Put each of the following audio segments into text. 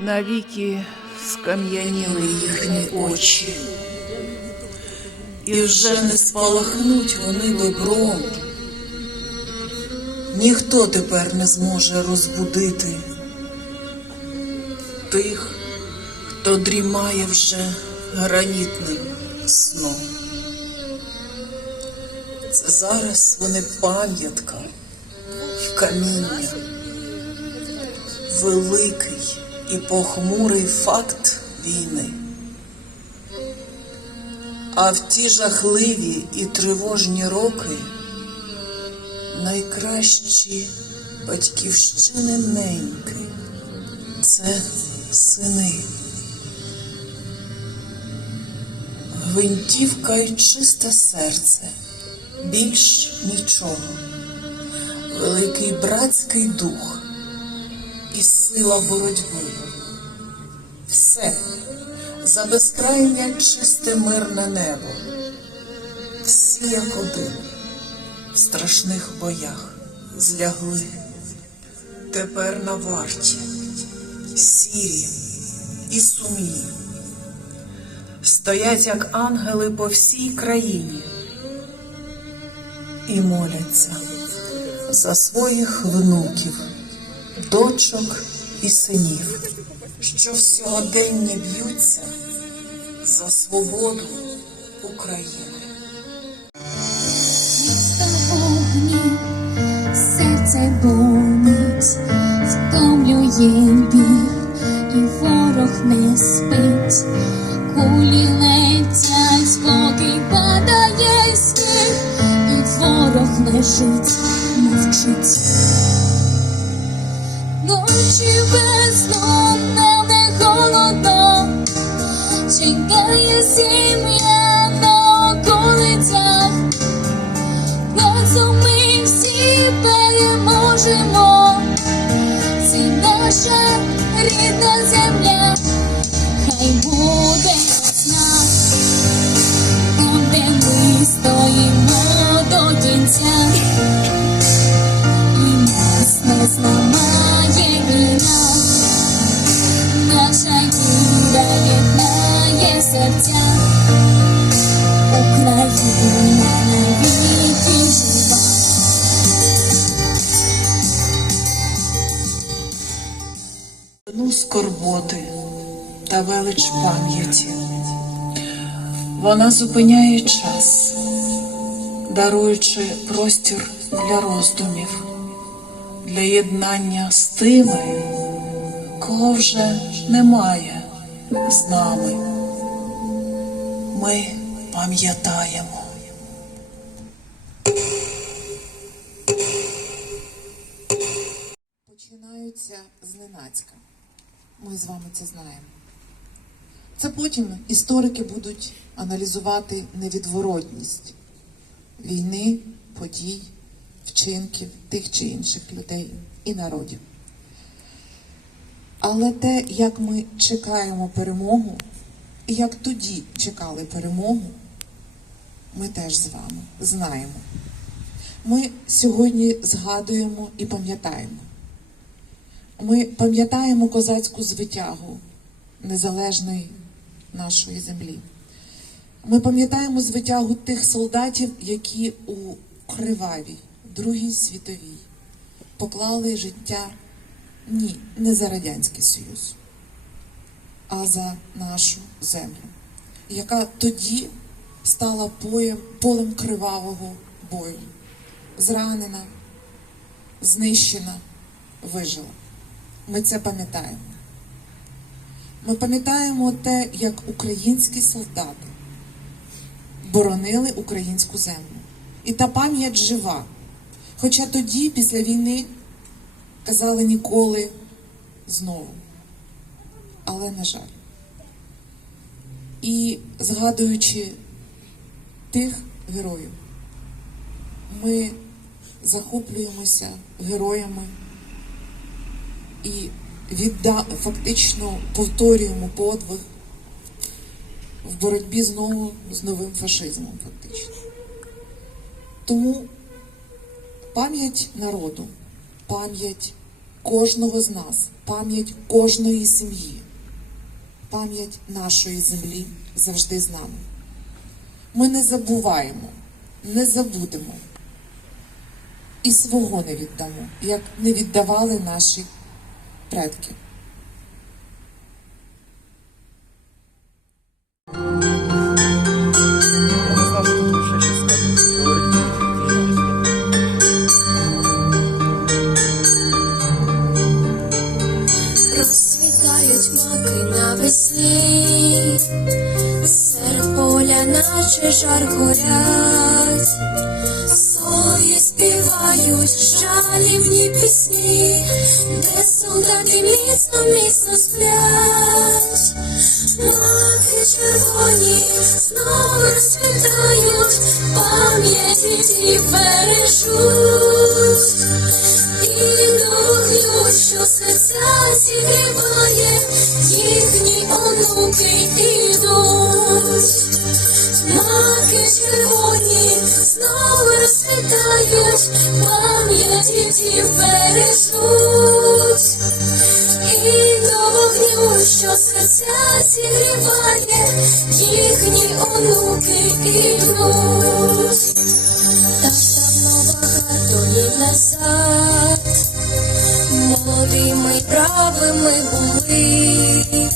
навіки скам'яніли їхні очі, і вже не спалахнуть вони добром. Ніхто тепер не зможе розбудити тих, хто дрімає вже гранітним сном. Це зараз вони пам'ятка в каміння, великий і похмурий факт війни. А в ті жахливі і тривожні роки найкращі батьківщини неньки це сини. Гвинтівка й чисте серце, більш нічого, великий братський дух і сила боротьби. Все за безкрайнє чисте мирне небо, всі як один в страшних боях злягли. Тепер на варті, сірі і сумні, стоять як ангели по всій країні і моляться за своїх внуків, дочок і синів, що в сьогодення б'ються за свободу України. Серце болить, втомлює біг, і ворог не спить, кулі летять, спокій падає сніг, і ворог лежить, мовчить. Чекає сім'я на околицях. Разом ми всі переможемо. Це наша рідна земля. Хай буде весна, там, де ми стоїмо до кінця. І нас не зламає серця. Україна навіки жива. Ну, скорботи та велич пам'яті. Вона зупиняє час, даруючи простір для роздумів, для єднання з тими, кого вже немає з нами. Ми пам'ятаємо. починаються зненацька. Ми з вами це знаємо. Це потім історики будуть аналізувати невідворотність війни, подій, вчинків тих чи інших людей і народів. Але те, як ми чекаємо перемогу, і як тоді чекали перемогу, ми теж з вами знаємо. Ми сьогодні згадуємо і пам'ятаємо. Ми пам'ятаємо козацьку звитягу незалежної нашої землі. Ми пам'ятаємо звитягу тих солдатів, які у кривавій Другій світовій поклали життя ні, не за Радянський Союз, а за нашу землю, яка тоді стала поєм, полем кривавого бою, зранена, знищена, вижила. Ми це пам'ятаємо. Ми пам'ятаємо те, як українські солдати боронили українську землю. І та пам'ять жива. Хоча тоді, після війни, казали ніколи знову. Але, на жаль. І згадуючи тих героїв, ми захоплюємося героями і відда... фактично повторюємо подвиг в боротьбі знову з новим фашизмом, фактично. Тому пам'ять народу, пам'ять кожного з нас, пам'ять кожної сім'ї, пам'ять нашої землі завжди з нами. Ми не забуваємо, не забудемо і свого не віддамо, як не віддавали наші предки. Наче жар горять, сої співають жалібні пісні, де солдати міцно, міцно сплять, маки червоні знову розцвітають, пам'яті ті бережуть. І до що серця зігріває, пам'яті ті. І до вогню, що серця зігріває, їхні онуки ідуть. Так давно багато літ назад молодими й правими були,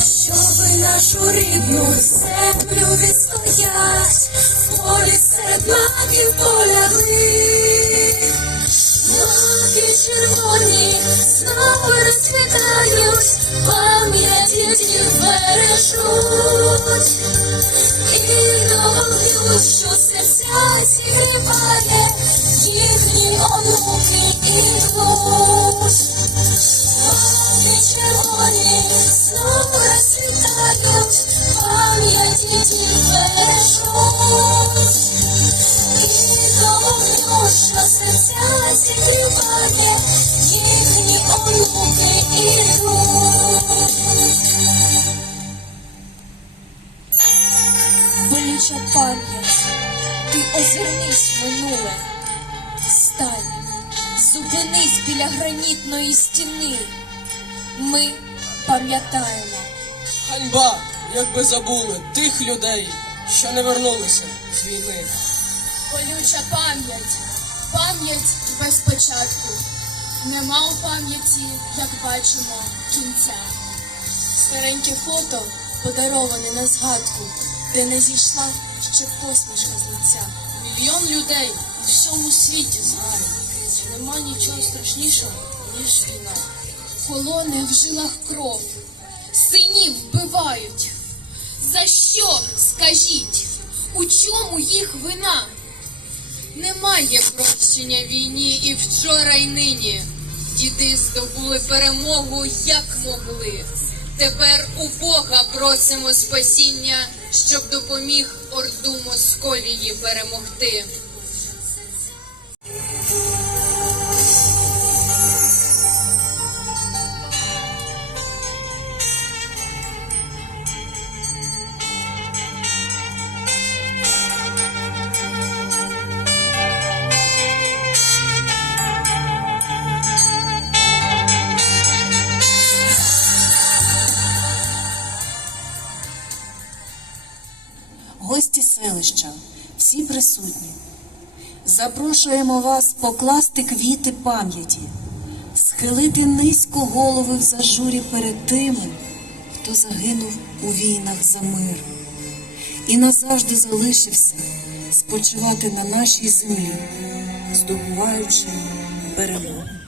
щоби нашу рідну землю відстоять, в полі серед маків полягли. Бережуть. І до що серця зігріває, їхні онуки ідуть. Маки червоні знову розцвітають, пам'яті ті бережуть. І до що серця зігріває, їхні онуки ідуть. Озирнись минуле, стань, зупинись біля гранітної стіни. Ми пам'ятаємо. Ганьба, якби забули тих людей, що не вернулися з війни. Болюча пам'ять, пам'ять без початку. Нема у пам'яті, як бачимо, кінця. Стареньке фото подароване на згадку, де не зійшла ще посмішка з лиця. Мільйон людей у всьому світі знають. Нема нічого страшнішого, ніж війна. Колони в жилах кров, синів вбивають. За що, скажіть, у чому їх вина? Немає прощення війні і вчора, і нині. Діди здобули перемогу, як могли. Тепер у Бога просимо спасіння, щоб допоміг орду Московії перемогти. Селища, всі присутні. Запрошуємо вас покласти квіти пам'яті, схилити низько голови в зажурі перед тими, хто загинув у війнах за мир і назавжди залишився спочивати на нашій землі, здобуваючи перемогу.